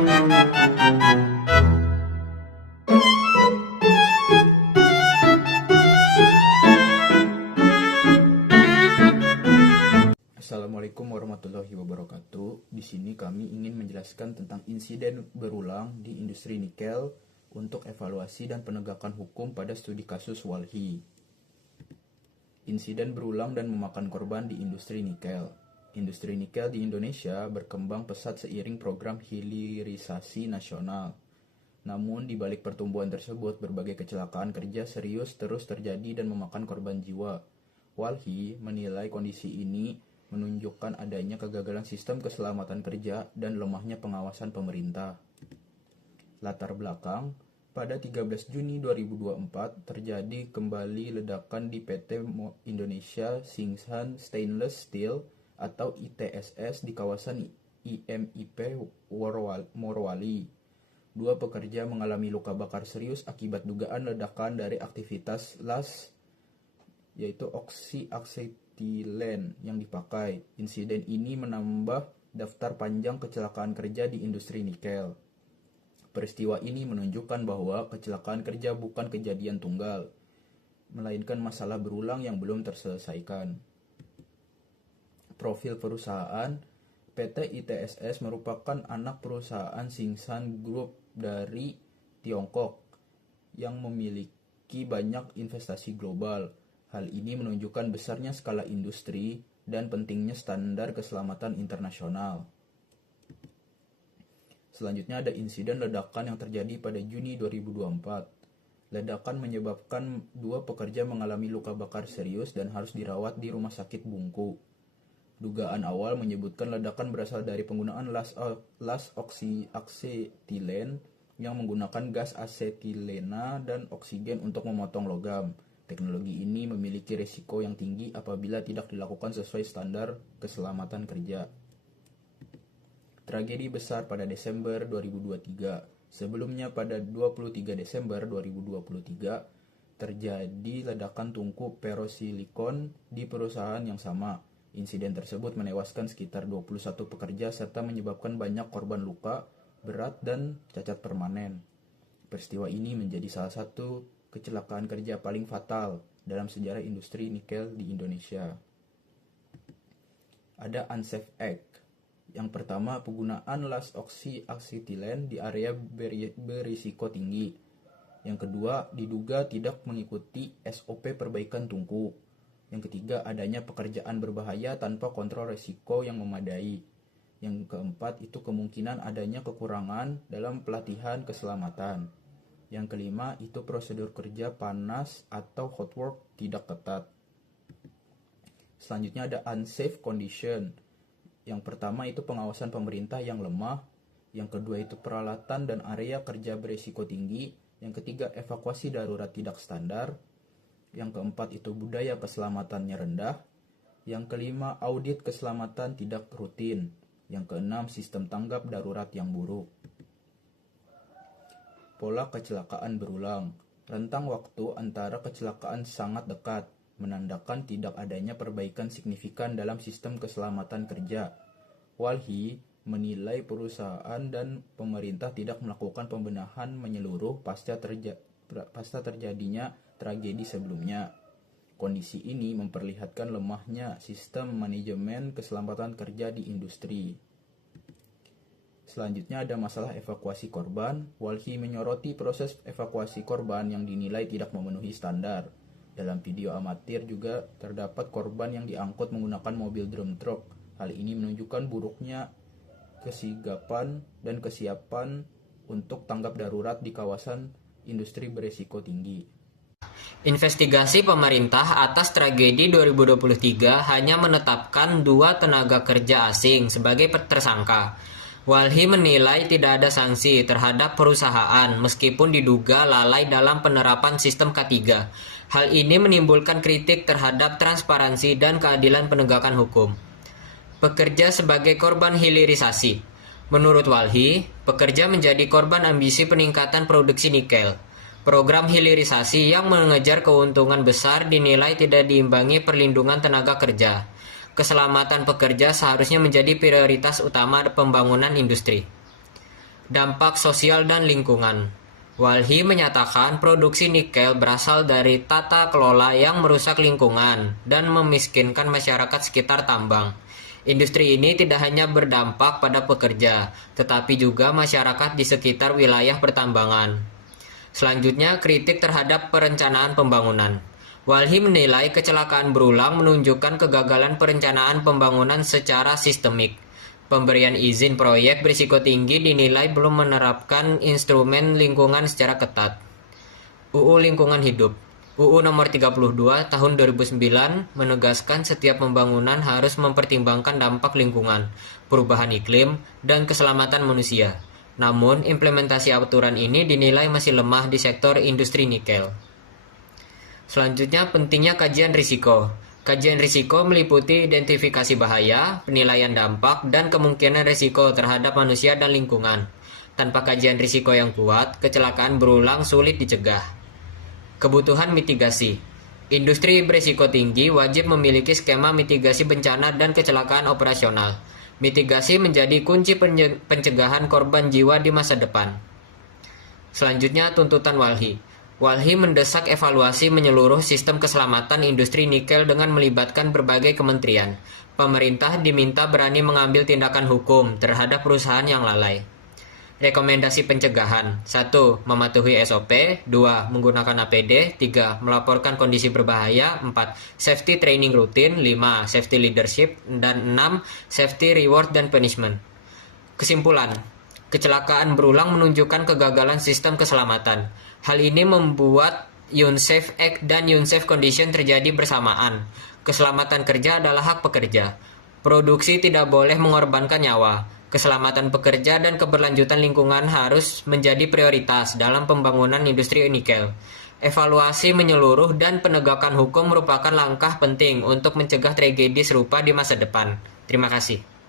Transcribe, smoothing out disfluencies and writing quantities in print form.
Assalamualaikum warahmatullahi wabarakatuh. Di sini kami ingin menjelaskan tentang insiden berulang di industri nikel untuk evaluasi dan penegakan hukum pada studi kasus Walhi. Insiden berulang dan memakan korban di industri nikel. Industri nikel di Indonesia berkembang pesat seiring program hilirisasi nasional. Namun di balik pertumbuhan tersebut, berbagai kecelakaan kerja serius terus terjadi dan memakan korban jiwa. Walhi menilai kondisi ini menunjukkan adanya kegagalan sistem keselamatan kerja dan lemahnya pengawasan pemerintah. Latar belakang, pada 13 Juni 2024 terjadi kembali ledakan di PT Indonesia Tsingshan Stainless Steel atau ITSS di kawasan IMIP Morowali. Dua pekerja mengalami luka bakar serius akibat dugaan ledakan dari aktivitas las, yaitu oksi-aksetilen yang dipakai. Insiden ini menambah daftar panjang kecelakaan kerja di industri nikel. Peristiwa ini menunjukkan bahwa kecelakaan kerja bukan kejadian tunggal, melainkan masalah berulang yang belum terselesaikan. Profil perusahaan, PT ITSS merupakan anak perusahaan Tsingshan Group dari Tiongkok yang memiliki banyak investasi global. Hal ini menunjukkan besarnya skala industri dan pentingnya standar keselamatan internasional. Selanjutnya ada insiden ledakan yang terjadi pada Juni 2024. Ledakan menyebabkan dua pekerja mengalami luka bakar serius dan harus dirawat di rumah sakit Bungku. Dugaan awal menyebutkan ledakan berasal dari penggunaan las oksi-aksetilen yang menggunakan gas asetilena dan oksigen untuk memotong logam. Teknologi ini memiliki risiko yang tinggi apabila tidak dilakukan sesuai standar keselamatan kerja. Tragedi besar pada Desember 2023. Sebelumnya pada 23 Desember 2023 terjadi ledakan tungku ferosilikon di perusahaan yang sama. Insiden tersebut menewaskan sekitar 21 pekerja serta menyebabkan banyak korban luka berat dan cacat permanen. Peristiwa ini menjadi salah satu kecelakaan kerja paling fatal dalam sejarah industri nikel di Indonesia. Ada Unsafe Act. Yang pertama, penggunaan las oksi-aksetilen di area berisiko tinggi. Yang kedua, diduga tidak mengikuti SOP perbaikan tungku. Yang ketiga, adanya pekerjaan berbahaya tanpa kontrol risiko yang memadai. Yang keempat, itu kemungkinan adanya kekurangan dalam pelatihan keselamatan. Yang kelima, itu prosedur kerja panas atau hot work tidak ketat. Selanjutnya ada unsafe condition. Yang pertama itu pengawasan pemerintah yang lemah. Yang kedua itu peralatan dan area kerja berisiko tinggi. Yang ketiga, evakuasi darurat tidak standar. Yang keempat itu budaya keselamatannya rendah. Yang kelima, audit keselamatan tidak rutin. Yang keenam, sistem tanggap darurat yang buruk. Pola kecelakaan berulang. Rentang waktu antara kecelakaan sangat dekat, menandakan tidak adanya perbaikan signifikan dalam sistem keselamatan kerja. Walhi menilai perusahaan dan pemerintah tidak melakukan pembenahan menyeluruh pasca terjadinya tragedi sebelumnya. Kondisi ini memperlihatkan lemahnya sistem manajemen keselamatan kerja di industri. Selanjutnya ada masalah evakuasi korban. Walhi menyoroti proses evakuasi korban yang dinilai tidak memenuhi standar. Dalam video amatir juga terdapat korban yang diangkut menggunakan mobil drum truck. Hal ini menunjukkan buruknya kesigapan dan kesiapan untuk tanggap darurat di kawasan industri berisiko tinggi. Investigasi pemerintah atas tragedi 2023 hanya menetapkan 2 tenaga kerja asing sebagai tersangka. Walhi menilai tidak ada sanksi terhadap perusahaan meskipun diduga lalai dalam penerapan sistem K3. Hal ini menimbulkan kritik terhadap transparansi dan keadilan penegakan hukum. Pekerja sebagai korban hilirisasi. Menurut Walhi, pekerja menjadi korban ambisi peningkatan produksi nikel. Program hilirisasi yang mengejar keuntungan besar dinilai tidak diimbangi perlindungan tenaga kerja. Keselamatan pekerja seharusnya menjadi prioritas utama pembangunan industri. Dampak sosial dan lingkungan. Walhi menyatakan produksi nikel berasal dari tata kelola yang merusak lingkungan dan memiskinkan masyarakat sekitar tambang. Industri ini tidak hanya berdampak pada pekerja, tetapi juga masyarakat di sekitar wilayah pertambangan. Selanjutnya, kritik terhadap perencanaan pembangunan. Walhi menilai kecelakaan berulang menunjukkan kegagalan perencanaan pembangunan secara sistemik. Pemberian izin proyek berisiko tinggi dinilai belum menerapkan instrumen lingkungan secara ketat. UU Lingkungan Hidup UU Nomor 32 Tahun 2009 menegaskan setiap pembangunan harus mempertimbangkan dampak lingkungan, perubahan iklim, dan keselamatan manusia. Namun, implementasi aturan ini dinilai masih lemah di sektor industri nikel. Selanjutnya, pentingnya kajian risiko. Kajian risiko meliputi identifikasi bahaya, penilaian dampak, dan kemungkinan risiko terhadap manusia dan lingkungan. Tanpa kajian risiko yang kuat, kecelakaan berulang sulit dicegah. Kebutuhan mitigasi. Industri berisiko tinggi wajib memiliki skema mitigasi bencana dan kecelakaan operasional. Mitigasi menjadi kunci pencegahan korban jiwa di masa depan. Selanjutnya, tuntutan Walhi. Walhi mendesak evaluasi menyeluruh sistem keselamatan industri nikel dengan melibatkan berbagai kementerian. Pemerintah diminta berani mengambil tindakan hukum terhadap perusahaan yang lalai. Rekomendasi pencegahan. 1. Mematuhi SOP. 2. Menggunakan APD. 3. Melaporkan kondisi berbahaya. 4. Safety training rutin. 5. Safety leadership. Dan 6. Safety reward dan punishment. Kesimpulan. Kecelakaan berulang menunjukkan kegagalan sistem keselamatan. Hal ini membuat Unsafe Act dan Unsafe Condition terjadi bersamaan. Keselamatan kerja adalah hak pekerja. Produksi tidak boleh mengorbankan nyawa. Keselamatan pekerja dan keberlanjutan lingkungan harus menjadi prioritas dalam pembangunan industri nikel. Evaluasi menyeluruh dan penegakan hukum merupakan langkah penting untuk mencegah tragedi serupa di masa depan. Terima kasih.